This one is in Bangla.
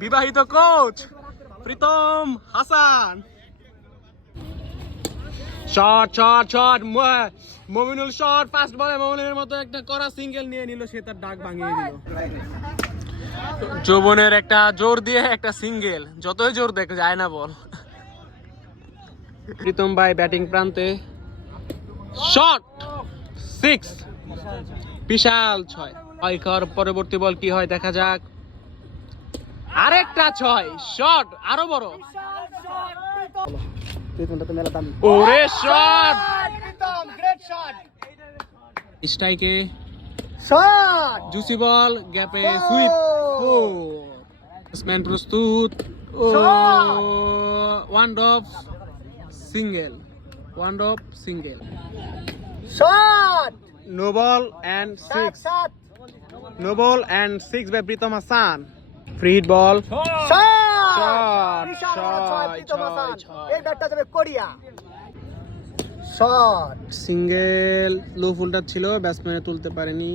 বিবাহিত coach Pritam Hasan. Shot shot shot, Mominul shot, fast বলে মমিনুলের মতো একটা করা সিঙ্গেল নিয়ে নিল, সে তার ডাক ভাঙিয়ে দিল। যৌবনের একটা জোর দিয়ে একটা সিঙ্গেল, যতই জোর দেখে যায় না বল। প্রীতম ভাই ব্যাটিং প্রান্তে, শট, 6, বিশাল 6। পরবর্তী বল কি হয় দেখা যাক। আরেকটা 6, শট আরো বড়, ওরে শট, স্ট্রাইকে শট, জুসি বল, গ্যাপে সুইপ, ব্যাটসম্যান প্রস্তুত, one drop single, one drop single, shot, no ball and 6, no ball and 6 by Pritom Hasan. Free hit ball, shot, single, low ফুলটা ছিল, ব্যাটসম্যানে তুলতে পারেনি।